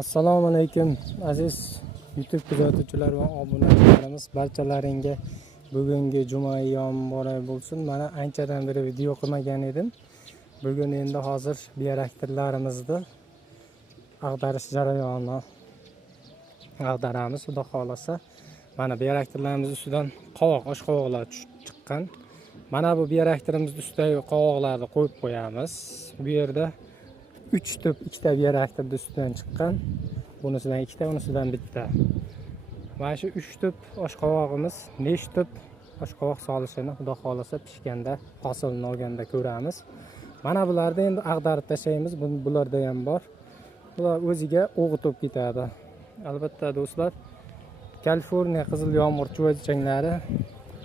Assalomu alaykum aziz YouTube kuzatuvchilar va obunachilarimiz, barchalaringga bugungi juma ayyom muborak bo'lsin. Mana anchadan beri video qilmagan edim. Bugun endi hozir bioreaktorlarimizni ag'darish jarayoni ag'daramiz, xudo xolasa. Mana bioreaktorlarimiz ustidan oshqovoqlar chiqqan. Mana bu bioreaktorimiz ustidagi qovoqlarni qo'yib qo'yamiz. Bu yerda 3 tüp, 2 ta bioreaktorning ustidan chiqqan. Bunisidan 2 ta, unisidan 1 ta. Mana shu 3 tüp oshqovog'imiz necha tüp oshqovoq solishini xudo xolasa pishganda, hosilni olganda ko'ramiz. Mana bularni endi ag'darib tashlaymiz. Bularda ham bor. Bular o'ziga o'g'itib ketadi. Albatta do'stlar, Kaliforniya qizil yomg'ir chuvalchanglari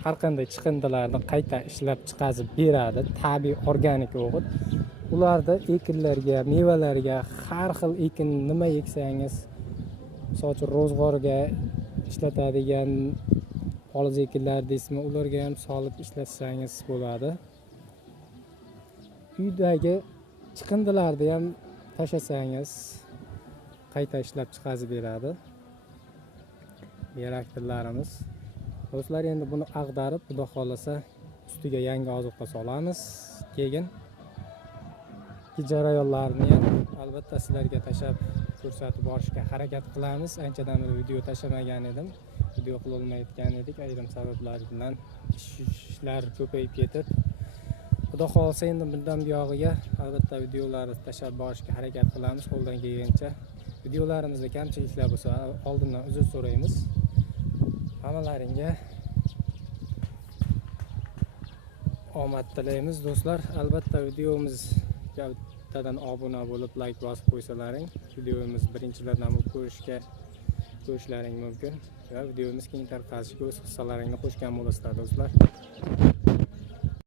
har qanday chiqindilarni qayta ishlab chiqazib beradi. Tabiiy organik o'g'it. Ularda ekinlarga, mevalarga, har xil ekin nima eksangiz, masalan, ro'zg'orga ishlatadigan poliz ekinlar deysizmi, ularga ham solib ishlatsangiz bo'ladi. Uydagi chiqindilarni ham tashlasangiz qayta ishlab chiqazib beradi bioreaktorlarimiz. Do'stlar, endi buni ag'darib, xudo xolasa ustiga yangi ozuqa solamiz. Keyin jarayonlarni ham albatta sizlarga tashab ko'rsatib borishga harakat qilamiz. Anchadan beri video tashlamagan edim. Video qila olmayotgan edik, ayrim sabablar bilan ishlar ko'payib ketib. Xudo xolasa endi bundan buyog'iga albatta videolarni tashab borishga harakat qilamiz qo'ldan kelgancha. Videolarimizda kamchiliklar bo'lsa, oldindan uzr so'raymiz. Hammalaringga omad tilaymiz do'stlar. Albatta videomiz bittadan obuna bo'lib, like bosib qo'ysalaring, videomiz birinchilardan ko'rishlaring mumkin va videomiz keng tarqalishiga o'z hissalaringni qo'shgan bo'lasizlar do'stlar.